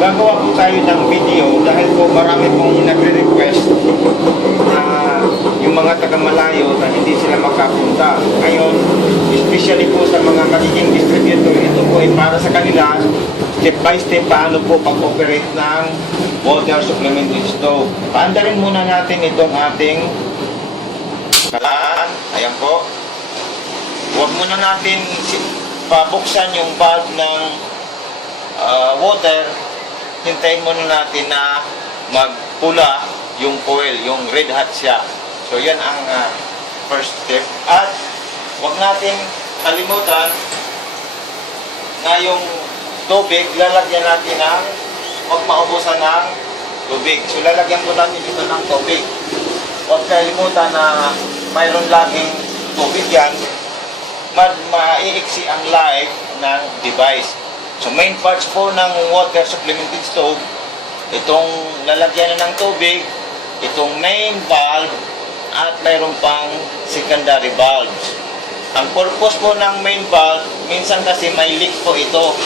gagawa po tayo ng video dahil po marami pong nagre-request na yung mga taga-malayo na hindi sila makapunta. Ngayon, especially po sa mga magiging distributor, ito po ay para sa kanila, step by step, paano po pag-operate ng water supplemented stove. Paandarin muna natin itong ating kalan. Ayan po. Huwag muna natin pabuksan yung valve ng water. Hintayin muna natin na magpula yung coil, yung red hot siya. So yan ang first step. At huwag natin kalimutan na yung tubig, lalagyan natin ng huwag maubusan ng tubig. So lalagyan po natin dito ng tubig. Huwag kalimutan na mayroon laging tubig yan. Maiiksi ang life ng device. So main parts po ng water supplemented stove, itong lalagyan na ng tubig, itong main valve, at mayroon pang secondary valves. Ang purpose po ng main valve, minsan kasi may leak po ito.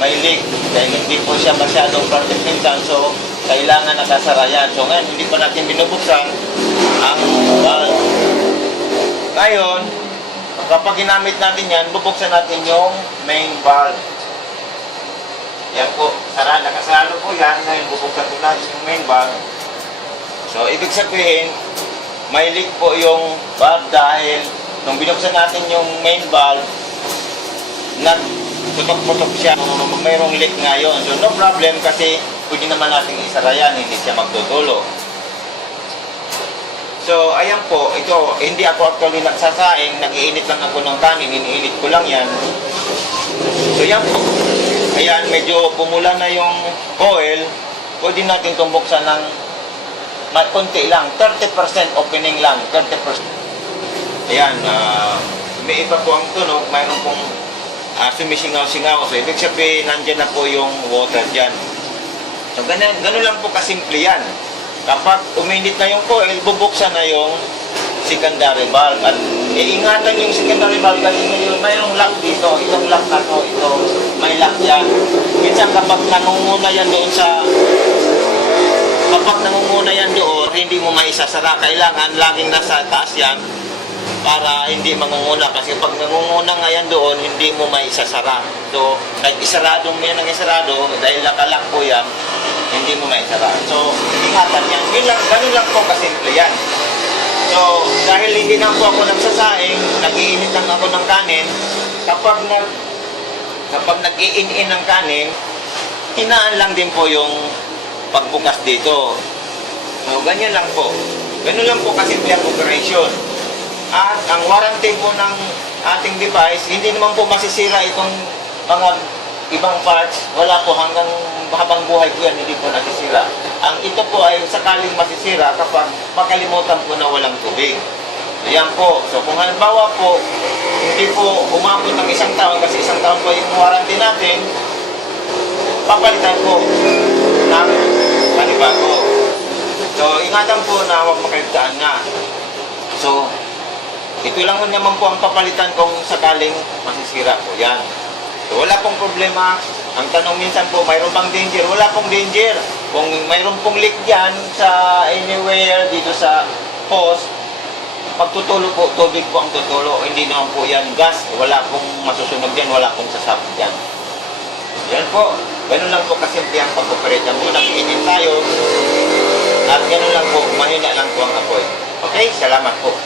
May leak, dahil hindi po siya masyadong protected, so kailangan nakasara yan. So ngayon, hindi pa natin binubuksan ang valve. Ngayon, kapag ginamit natin yan, bubuksan natin yung main valve. Yan po, nakasarado po yan. Ngayon, bubuksan po natin yung main valve. So, ibig sabihin, may leak po yung valve dahil nung binuksan natin yung main valve, nagputok-putok siya. Mayroong leak ngayon. So, no problem kasi pwede naman natin isara yan, hindi siya magtutulo. So, ayan po, ito, hindi ako actually nagsasaing, nag-iinit lang ako ng kanin, iniinit ko lang yan. So, yan po. Ayan, medyo pumula na yung coil, pwede natin tumbuksan ng konti lang, 30% opening lang, 30%. Ayan, may iba po ang tunog, mayroon pong sumisingaw-singaw. So, ibig sabihin, nandyan na po yung water dyan. So, ganun lang po kasimple yan. Kapag uminit na yung coil, bubuksan na yung secondary valve. At iingatan yung secondary valve kasi mayroong lock dito. Itong lock na to, ito, may lock yan. Minsan kapag nangunguna yan doon hindi mo maisasara. Kailangan laging nasa taas yan para hindi mangunguna. Kasi pag nangunguna nga yan doon, hindi mo maisasara. So, kahit isarado mo yan ng isarado, dahil nakalock po yan, hindi mo maisara. So, ingatan yan. Ganun lang po kasimple yan. So, dahil hindi na po ako nagsasaing, nag-iinit lang ako ng kanin, kapag nag-iin-in ng kanin, hinaan lang din po yung pagbukas dito. So, ganyan lang po. Ganun lang po kasimple ang operation. At ang warranty po ng ating device, hindi naman po masisira itong mga ibang parts. Wala po hanggang habang buhay ko yan, hindi po nasisira. Ang ito po ay sakaling masisira kapag makalimutan po na walang tubig. Ayan po. So kung halimbawa po, hindi po umabot ng isang taon, kasi isang taon po yung warranty natin, papalitan po ng panibago. So ingatan po na huwag makaligtaan nga. So ito lang naman po ang papalitan kung sakaling masisira po yan. So wala pong problema. Ang tanong minsan po, mayroon bang danger? Wala pong danger. Kung mayroon pong leak dyan sa anywhere dito sa hose, pagtutulo po, tubig po ang tutulo. Hindi naman po yan gas. Wala pong masusunog dyan, wala pong sasabog dyan. Yan po. Ganun lang po kasimple ang pag-operate. Muna nag-iinit tayo. At ganun lang po, mahina lang po ang apoy. Okay? Salamat po.